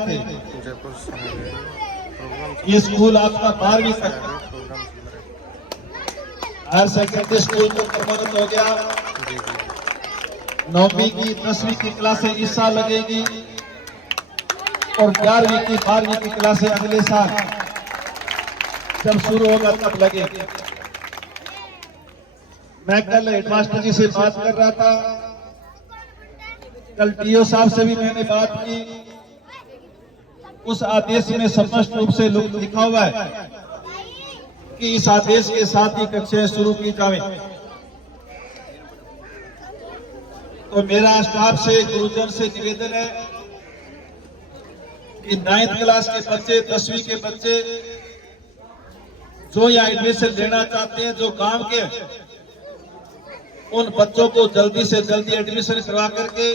थे। ये स्कूल आपका 12वीं तक हायर सेकेंडरी स्कूल को क्रमोन्नत हो गया। 9वीं की 10वीं की क्लासें इस साल लगेगी और 11वीं की 12वीं की क्लासें अगले साल जब शुरू होगा तब लगेगी। मैं कल हेडमास्टर जी से बात कर रहा था, कल टीओ साहब से भी मैंने बात की। उस आदेश में स्पष्ट रूप से लिखा हुआ है कि इस आदेश के साथ ही कक्षाएं शुरू की जाए। तो मेरा स्टाफ से, गुरुजन से निवेदन है कि 9th क्लास के बच्चे, 10वीं के बच्चे जो यहाँ एडमिशन लेना चाहते हैं, जो गांव के, उन बच्चों को जल्दी से जल्दी एडमिशन करवा करके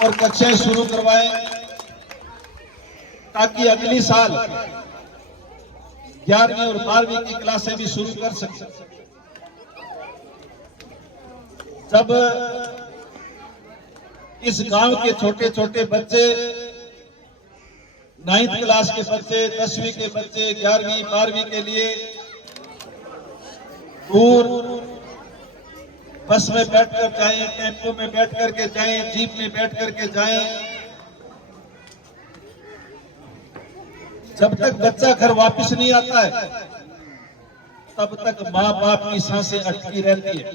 और कक्षाएं शुरू करवाएं, ताकि अगली साल 11वीं और 12वीं की क्लासें भी शुरू कर सकें। जब इस गांव के छोटे छोटे बच्चे, 9th क्लास के बच्चे, 10वीं के बच्चे, 11वीं 12वीं के लिए दूर बस में बैठकर जाएं, टेम्पो में बैठ करके जाएं, जीप में बैठ करके जाएं, जब तक बच्चा घर वापस नहीं आता है तब तक माँ बाप की सांसें अटकी रहती है।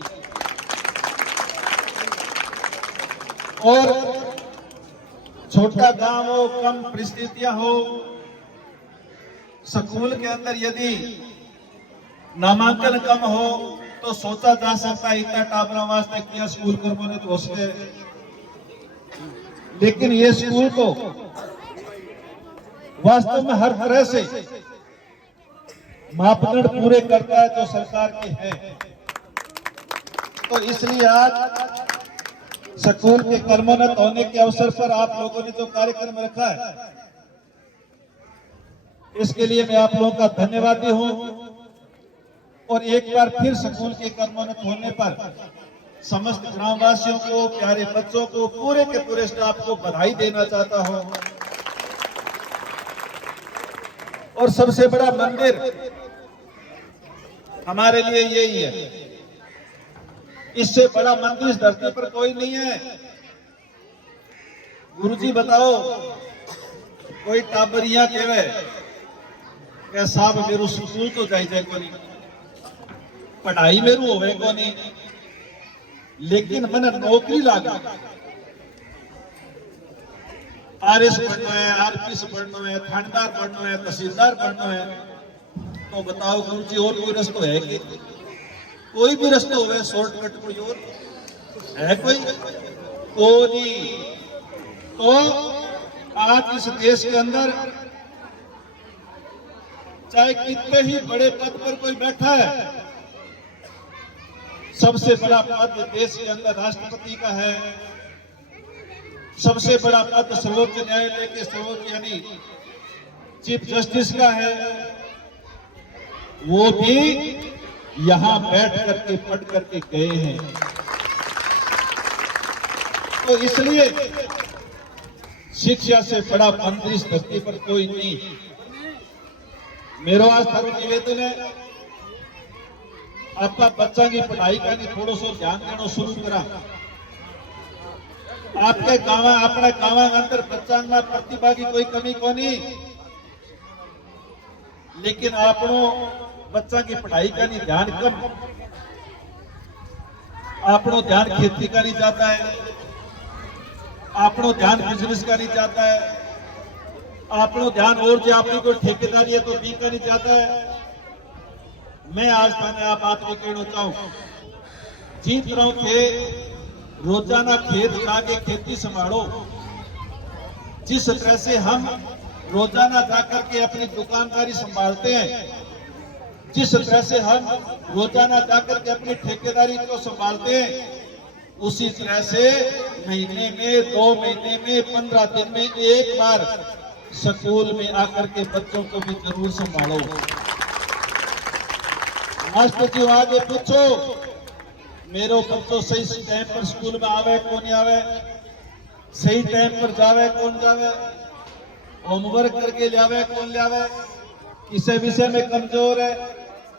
और छोटा गांव हो, कम परिस्थितियां हो, स्कूल के अंदर यदि नामांकन कम हो तो सोचा जा सकता है इतना टाबरा वास्ते किया स्कूल क्रमोन्नत हो सके। लेकिन ये स्कूल को वास्तव में हर तरह से मापदंड पूरे करता है जो सरकार के हैं। तो इसलिए आज स्कूल के क्रमोन्नत होने के अवसर पर आप लोगों ने जो कार्यक्रम रखा है, इसके लिए मैं आप लोगों का धन्यवादी हूं। और एक बार फिर स्कूल के क्रमोन्नत होने पर समस्त ग्रामवासियों को, प्यारे बच्चों को, पूरे के पूरे स्टाफ को बधाई देना चाहता हूं। और सबसे बड़ा मंदिर हमारे लिए यही है, इससे बड़ा मंदिर इस धरती पर कोई नहीं है। गुरुजी बताओ, कोई टाबरिया कहवे क्या साहब मेरू स्कूल तो जाए को नहीं, पढ़ाई मेरू होवे को नहीं, लेकिन मन नौकरी लागा, आरएस बनना है, आरपीएस बनना है, थानेदार बनना है, तहसीलदार बनना है, तो बताओ गुरुजी और कोई रास्ता है कि? कोई भी रास्ता होवे शॉर्टकट कोई और है कोई? तो आज इस देश के अंदर चाहे कितने ही बड़े पद पर कोई बैठा है, सबसे बड़ा पद देश के अंदर राष्ट्रपति का है, सबसे बड़ा पद सर्वोच्च न्यायालय के सर्वोच्च यानी चीफ जस्टिस का है, वो भी यहां बैठ करके पढ़ करके गए हैं। तो इसलिए शिक्षा से बड़ा मंदिर इस धरती पर कोई नहीं। मेरा आज थारो निवेदन है, आपका बच्चा की पढ़ाई का नहीं थोड़ा सो ध्यान देना शुरू करा। आपके गाँव, अपने गाँव अंदर बच्चा में प्रतिभा की कोई कमी को नहीं, लेकिन आपनो बच्चा की पढ़ाई का नहीं ध्यान कम, आपनो ध्यान खेती का नहीं जाता है, आपनो ध्यान बिजनेस का नहीं जाता है, आपनो ध्यान और जो आपकी कोई ठेकेदारी है तो बी का नहीं जाता है। मैं आज थाने आप बात को कहना चाहूं, जिस तरह के रोजाना खेत जाके खेती संभालो, जिस तरह से हम रोजाना जाकर के अपनी दुकानदारी संभालते हैं, जिस तरह से हम रोजाना जाकर के अपनी ठेकेदारी को संभालते हैं, उसी तरह से महीने में, 2 महीने में, 15 दिन में एक बार स्कूल में आकर के बच्चों को भी जरूर संभालो। मास्टर जी आगे पूछो, मेरो बच्चों सही टाइम पर स्कूल में आवे को नहीं आवे, सही टाइम पर जावे कौन जावे, होमवर्क करके लियावे कौन लियावे, किसी विषय में कमजोर है,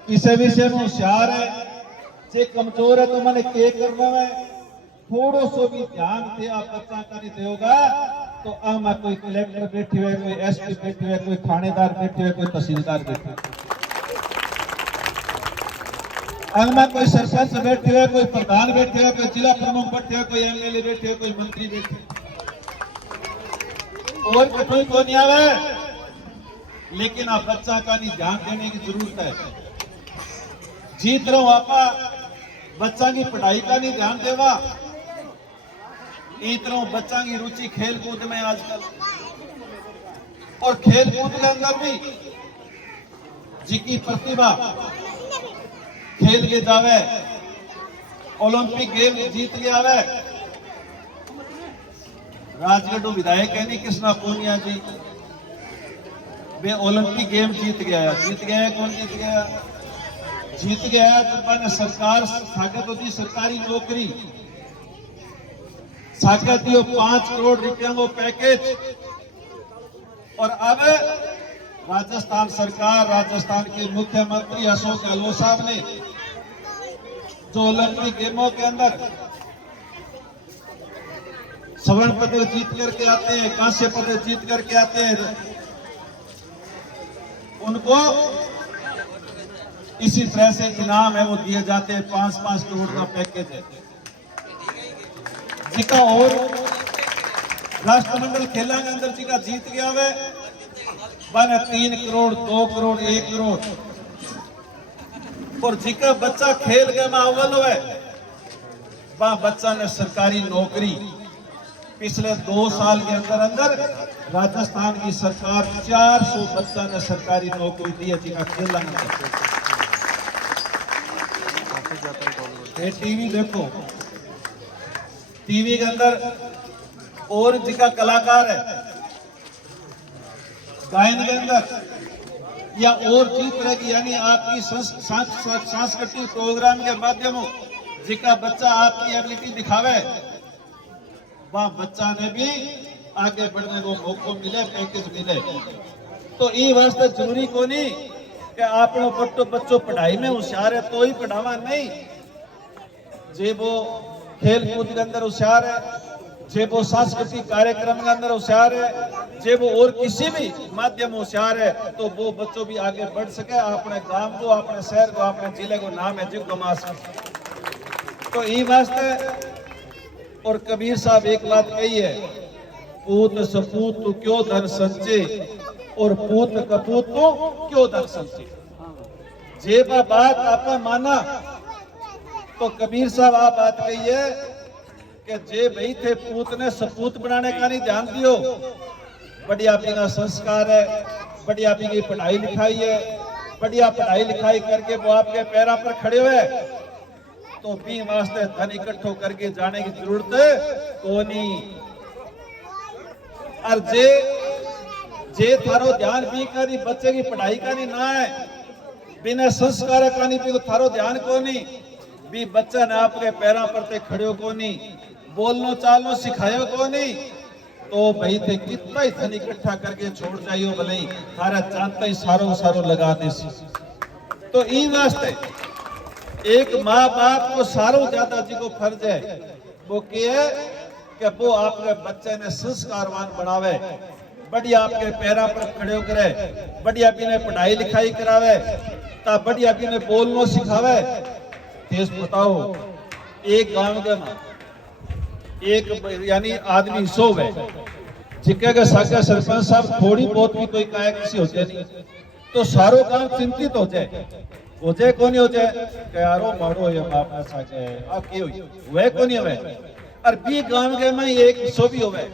किसी विषय में होशियार है, जे कमजोर है तो मैंने के करना है, थोड़ो सो भी ध्यान थे आप बच्चा का नहीं देगा तो आम कोई कलेक्टर बैठे हुए, कोई एसपी बैठे हुए, कोई थानेदार बैठे हुए, कोई तहसीलदार बैठे हुए, में कोई सरपंच बैठे हुए, कोई प्रधान बैठे हुए, कोई जिला प्रमुख बैठे हुए, कोई एमएलए बैठे हुए, कोई मंत्री बैठे हुए, और कोई को नहीं आवे। लेकिन आप बच्चा का नहीं ध्यान देने की जरूरत है। जीत रहो आपा बच्चा की पढ़ाई का नहीं ध्यान देवा, इत रहो बच्चा की रुचि खेल कूद में आजकल, और खेल कूद के अंदर भी जिकी प्रतिभा खेल के जावे, ओलंपिक गेम जीत के आवे। राजगढ़ विधायक है नहीं कृष्णा पूनिया जी, वे ओलंपिक गेम जीत गया, जीत गया कौन जीत गया? जीत गया जब मैंने सरकार साकत होती सरकारी नौकरी, साकत दियो 5 करोड़ रुपया को पैकेज, और अब राजस्थान सरकार, राजस्थान के मुख्यमंत्री अशोक गहलोत साहब ने जो ओलंपिक गेमों के अंदर स्वर्ण पदक जीत करके आते हैं, कांस्य पदक जीत करके आते हैं, उनको इसी तरह से इनाम है वो दिए जाते हैं, 5-5 करोड़ का पैकेज है। जिका और राष्ट्रमंडल खेलों के अंदर जिका जीत गया वे बने 3 करोड़, 2 करोड़, 1 करोड़, और जिका बच्चा खेल के में अव्वल हुए वह बच्चा ने सरकारी नौकरी, पिछले 2 साल के अंदर अंदर राजस्थान की सरकार 400 बच्चा ने सरकारी नौकरी दी है जिका खेलना में। टीवी देखो, टीवी के अंदर और जिका कलाकार है गायन के अंदर या और चीज तरह की, यानी आपकी सांस्कृतिक प्रोग्राम के माध्यमों जिका बच्चा आपकी एबिलिटी दिखावे, वह बच्चा ने भी आगे बढ़ने को मौका मिले, पैकेज मिले। तो ये वास्ते जरूरी को नहीं कि आपनो बच्चों पढ़ाई में होशियार है तो ही पढ़ावा, नहीं, जे वो खेल कूद के अंदर होशियार है, जे वो सांस्कृतिक कार्यक्रम के अंदर होशियार है, जे वो और किसी भी माध्यम होशियार है, तो वो बच्चों भी आगे बढ़ सके, अपने गांव को, अपने शहर को, अपने जिले को नाम है जी कमा सके। तो ये वास्ते और कबीर साहब एक बात कही है, पूत सपूत तो क्यों धन संचे, और पूत कपूत तो क्यों धन संचे। जे बात आपका माना तो कबीर साहब आप बात कही है कि जे भाई थे पूत ने सपूत बनाने का नहीं ध्यान दियो, बढ़िया बिना संस्कार है, बढ़िया भी पढ़ाई लिखाई है, बढ़िया पढ़ाई लिखाई करके वो आपके पैरों पर खड़े हुए, तो भी वास्ते धन इकट्ठो करके जाने की जरूरत को नहीं। और जे थारो ध्यान भी करी बच्चे की पढ़ाई का नहीं ना है, बिना संस्कार का नहीं भी थारो ध्यान को नहीं भी बच्चा ने आपके पैरों पर ते खड़े को नहीं, बोलनो चालनो सिखायो को नहीं, तो भाई थे कितना ही धन इकट्ठा करके छोड़ जाइयो भले थारा चांता ही सारो सारो लगा दे। तो ई वास्ते एक माँ बाप को सारो ज्यादा जी को फर्ज है वो है कि वो आपके बच्चे ने संस्कारवान बनावे, बढ़िया आपके पैरों पर खड़े करे, बढ़िया भी ने पढ़ाई लिखाई करावे, ता बढ़िया भी ने बोलनो सिखावे। देश बताओ एक गांव के ना एक यानी आदमी 100 है, जिक्के के साके सरपंच साहब थोड़ी बहुत भी कोई काया किसी होते नहीं, तो सारो गांव चिंतित हो जाए कौन हो जाए कि यारो मारो ये बाप ने साके अब की हुई वह को नहीं हुए, और भी गांव के में एक 100 भी होवे,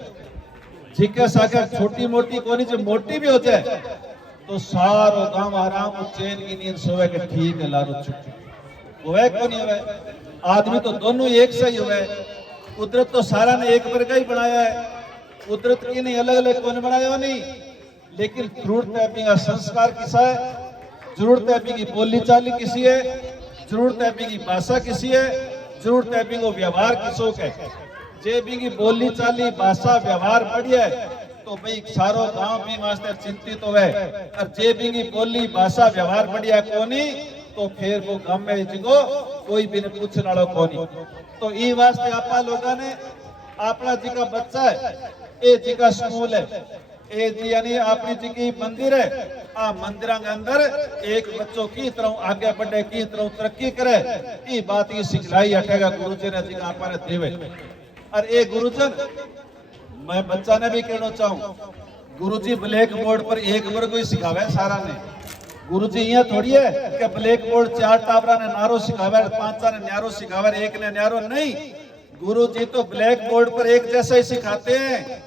जिक्के साके छोटी मोटी कोनी जो मोटी भी हो जाए तो सारो गांव आराम चैन की नींद सोवे के ठीक है लारो छुट्टी वह को नहीं हुए। आदमी तो दोनों एक सही हुए, कुदरत तो सारा ने एक वर्ग ही बनाया है, कुदरत की नहीं अलग अलग कौन बनाया हो नहीं, लेकिन जरूरत है भी संस्कार किसा है, जरूरत है भी की बोली चाली किसी है, जरूरत है भी की भाषा किसी है, जरूरत है भी को व्यवहार किसो के। जे भी की बोली चाली भाषा व्यवहार बढ़िया है तो भाई सारो गांव भी वास्ते चिंतित होवे, और जे भी की बोली भाषा व्यवहार बढ़िया कोनी तो फिर वो गांव में जिको कोई भी ने पूछने वाला कोनी। तो ई वास्ते आपा लोगों ने अपना जी का बच्चा है, ए जी का स्कूल है, ए जी यानी अपनी जी की मंदिर है, आ मंदिर के अंदर एक बच्चों की तरह आगे बढ़े, की तरह तरक्की करे, ये बात ये सिखलाई हटेगा गुरु जी ने जी का आपने देवे। और ए गुरुजन मैं बच्चा ने भी कहना चाहूं, गुरु जी ब्लैक बोर्ड पर एक वर्ग ही सिखावे सारा ने। गुरु जी यहाँ थोड़ी है कि ब्लैक बोर्ड 4 टाबरा ने नारो सिखावे, 5 ने न्यारो सिखावे, एक ने न्यारो नहीं। गुरु जी तो ब्लैक बोर्ड पर एक जैसा ही सिखाते हैं,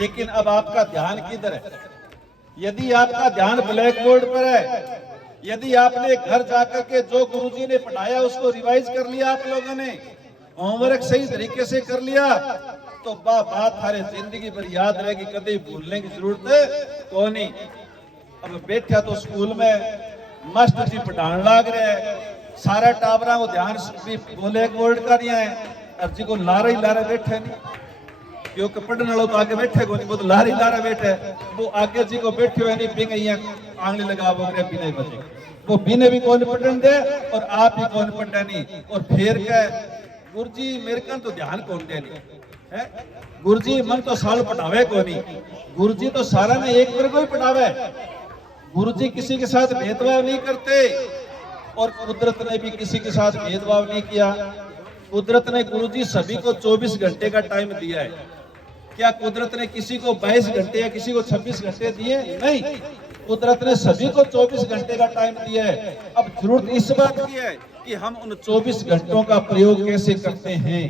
लेकिन अब आपका ध्यान किधर है? यदि आपका ध्यान ब्लैक बोर्ड पर है, यदि आपने घर जाकर के जो गुरुजी ने पढ़ाया उसको रिवाइज कर लिया, आप लोगों ने होमवर्क सही तरीके से कर लिया, तो बात थारे जिंदगी भर याद रहेगी, कभी भूलने की जरूरत कौन नहीं। अब बैठा तो स्कूल में मास्टर जी पढ़ाने लाग रहे हैं, सारा टाबरा को ध्यान भी ब्लैक बोर्ड का नहीं है, और जी को लारे ही लारे बैठे नहीं, क्योंकि पढ़ने वालों तो आगे बैठे को नहीं, वो तो लारी लारा बैठे, वो आगे जी को बैठे हुए नहीं, बिंग आंगली लगा वो बिना बचे, वो बिने भी कौन पढ़ने दे और आप ही कौन पढ़ने नहीं। और फिर क्या गुरु जी मेरे का तो ध्यान कौन दे नहीं है, गुरु जी मन तो साल पढ़ावे को नहीं, गुरु जी तो सारा ने एक वर्ग को ही पढ़ावे। गुरु जी किसी के साथ भेदभाव नहीं करते, और कुदरत ने भी किसी के साथ भेदभाव नहीं किया। कुदरत ने गुरु जी सभी को 24 घंटे का टाइम दिया है। क्या कुदरत ने किसी को 22 घंटे या किसी को 26 घंटे दिए? नहीं, कुदरत ने सभी को 24 घंटे का टाइम दिया है। अब जरूरत इस बात की है कि हम उन 24 घंटों का प्रयोग कैसे करते हैं।